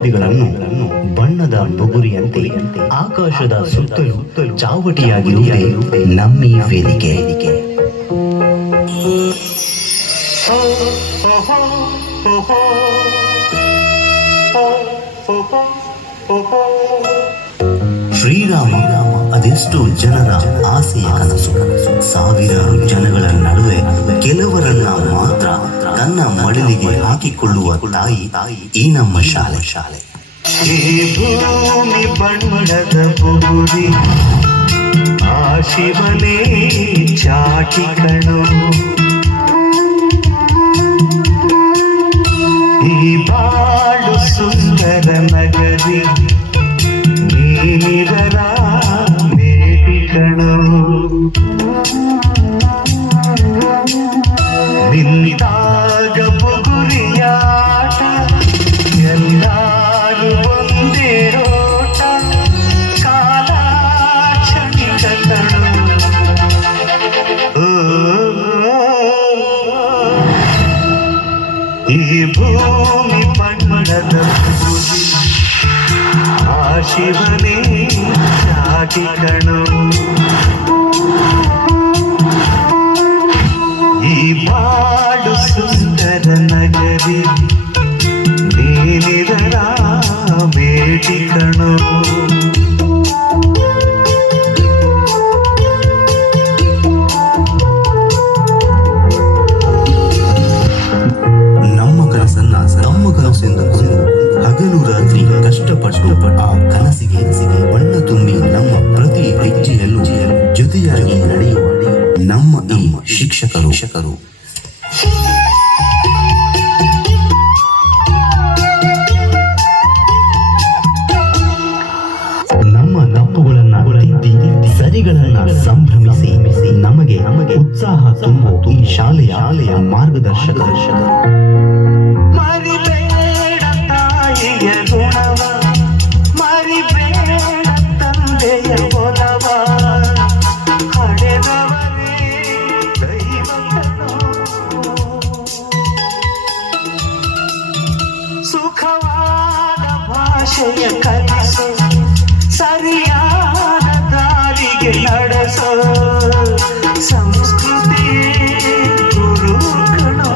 ಗಳನ್ನು ಬಣ್ಣದ ಬುಗುರಿಯಂತೆ ಆಕಾಶದ ಸುತ್ತಲೂ ಚಾವಟಿಯಾಗಿರುವುದೇ ನಮ್ಮಿ ವೇದಿಕೆ. ಶ್ರೀರಾಮ ಅದೆಷ್ಟು ಜನರ ಆಸೆಯ ಕನಸು. ಸಾವಿರಾರು ಜನಗಳ ನಡುವೆ ಕೆಲವರನ್ನ ಮಾತ್ರ ತನ್ನ ಮಡಿಲಿಗೆ ಹಾಕಿಕೊಳ್ಳುವ ತಾಯಿ ಈ ನಮ್ಮ ಶಾಲೆ. ಈ ಭೂಮಿ ಬಣ್ಣದ ಬುಗುರಿ, ಆ ಶಿವನೇ ಚಾಟಿ ಕಣೋ. ಈ ಬಾಳು ಸುಂದರ ನಗರಿ, ನೀನಿದರ ಬೇಟಿ ಕಣೋ. ನಿಂತಾಗ ಬುಗುರಿಯಾಟ, ಎಲ್ಲಾರು ಒಂದೇ ರೋಟ, ಕಾಲ ಕ್ಷಣಿಕ ಕಣೋ. ಈ ಭೂಮಿ ಬಣ್ಣದ ಬುಗುರಿ, ಆ ಶಿವನೇ ಚಾಟಿ ಕಣೋ. ಈ ಬಾಳು ಸುಂದರ ನಗರಿ, ನೀನಿದರ ಬೇಟಿ ಕಣೋ. ನಮ್ಮ ಕನಸೆಂದು ಹಗಲು ರಾತ್ರಿ ಕಷ್ಟಪಟ್ಟು ಆ ಕನಸಿಗೆ ಬಣ್ಣ ತುಂಬಿ ನಮ್ಮ ಪ್ರತಿ ಹೆಜ್ಜೆಯಲ್ಲೂ ಜೊತೆಯಾಗಿ ನಡೆಯುವ ನಮ್ಮ ಈ ಶಿಕ್ಷಕರು. ನಮ್ಮ ತಪ್ಪುಗಳನ್ನ ತಿದ್ದಿ ಸರಿಗಳನ್ನ ಸಂಭ್ರಮಿಸಿ ನಮಗೆ ಉತ್ಸಾಹ ತುಂಬುವ ಈ ಶಾಲೆಯ ಮಾರ್ಗದರ್ಶಕರು. ಮರಿಬೇಡ ತಾಯಿಯ ಗುಣವ, ಮರಿಬೇಡ ತಂದೆಯ ಒಲವ, ಹಡೆದವರೇ ದೈವತನೋ. ಸುಖವಾದ ಭಾಷೆಯ ಕಲಿಸೋ, ಸರಿಯಾದ ದಾರಿಗೆ ನಡೆಸೋ, ಸಂಸ್ಕೃತಿ ಗುರು ಕಣೋ.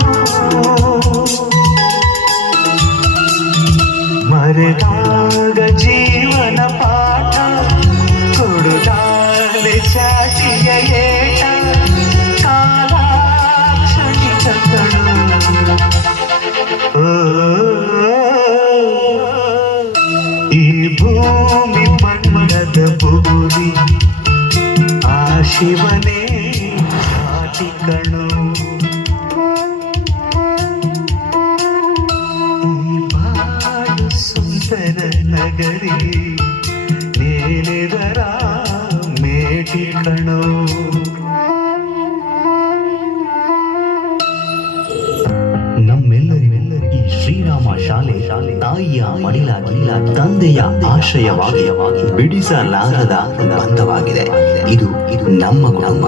ಮರೆತಾಗ ಜೀವನ ಪಾಠ, ಕೊಡುತ್ತಾಳೆ ಚಾಟಿಯ ಏಟ, ಕಾಲ ಕ್ಷಣಿಕ ಕಣೋ. ಈ ಭೂಮಿ ಬಣ್ಣದ ಬುಗುರಿ, ಆ ಶಿವನೇ ಚಾಟಿ ಕಣೋ. ಈ ಬಾಳು ಸುಂದರ ನಗರಿ, ನೀನಿದರ ಮೇಟಿ ಕಣೋ. ನಮ್ಮೆಲ್ಲರಿಗೂ ಈ ಶ್ರೀರಾಮ ಶಾಲೆ ತಾಯಿಯ ಮಡಿಲಾಗಿ ತಂದೆಯ ಆಶ್ರಯವಾಗಿ ಬಿಡಿಸಲಾರದ ಬಂಧವಾಗಿದೆ. ಇದು ನಮ್ಮ ಕುಟುಂಬ.